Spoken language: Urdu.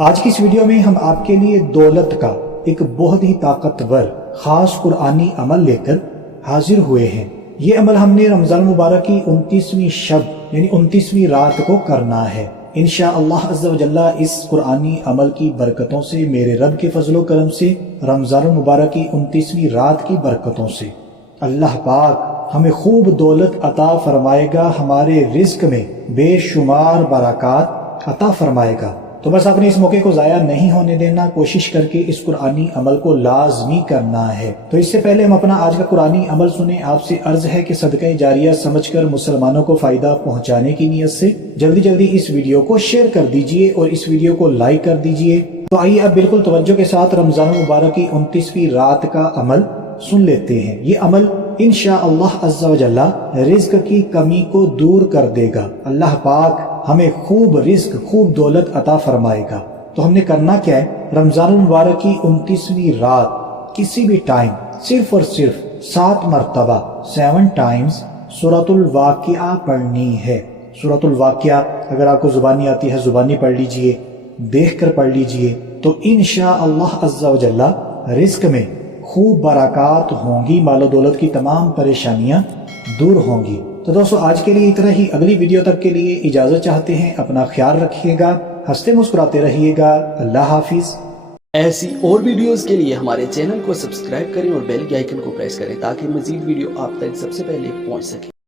آج کی اس ویڈیو میں ہم آپ کے لیے دولت کا ایک بہت ہی طاقتور خاص قرآنی عمل لے کر حاضر ہوئے ہیں۔ یہ عمل ہم نے رمضان مبارک کی 29ویں شب یعنی 29ویں رات کو کرنا ہے۔ انشاءاللہ عز و جل اس قرآنی عمل کی برکتوں سے، میرے رب کے فضل و کرم سے، رمضان مبارک کی 29ویں رات کی برکتوں سے اللہ پاک ہمیں خوب دولت عطا فرمائے گا، ہمارے رزق میں بے شمار برکات عطا فرمائے گا۔ تو بس آپ نے اس موقع کو ضائع نہیں ہونے دینا، کوشش کر کے اس قرآنی عمل کو لازمی کرنا ہے۔ تو اس سے پہلے ہم اپنا آج کا قرآنی عمل سنیں، آپ سے عرض ہے کہ صدقہ جاریہ سمجھ کر مسلمانوں کو فائدہ پہنچانے کی نیت سے جلدی اس ویڈیو کو شیئر کر دیجئے اور اس ویڈیو کو لائک کر دیجئے۔ تو آئیے اب بالکل توجہ کے ساتھ رمضان مبارک کی 29ویں رات کا عمل سن لیتے ہیں۔ یہ عمل انشاءاللہ عز و جل رزق کی کمی کو دور کر دے گا، اللہ پاک ہمیں خوب رزق، خوب دولت عطا فرمائے گا۔ تو ہم نے کرنا کیا ہے؟ رمضان المبارک کی 29ویں رات کسی بھی ٹائم صرف اور صرف 7 مرتبہ 7 ٹائمز سورۃ الواقعہ پڑھنی ہے۔ سورۃ الواقعہ اگر آپ کو زبانی آتی ہے زبانی پڑھ لیجئے، دیکھ کر پڑھ لیجئے، تو انشاءاللہ عز و جل رزق میں خوب برکات ہوں گی، مال و دولت کی تمام پریشانیاں دور ہوں گی۔ تو دوستو آج کے لیے اتنا ہی، اگلی ویڈیو تک کے لیے اجازت چاہتے ہیں۔ اپنا خیال رکھیے گا، ہنستے مسکراتے رہیے گا۔ اللہ حافظ۔ ایسی اور ویڈیوز کے لیے ہمارے چینل کو سبسکرائب کریں اور بیل کے آئیکن کو پریس کریں تاکہ مزید ویڈیو آپ تک سب سے پہلے پہنچ سکے۔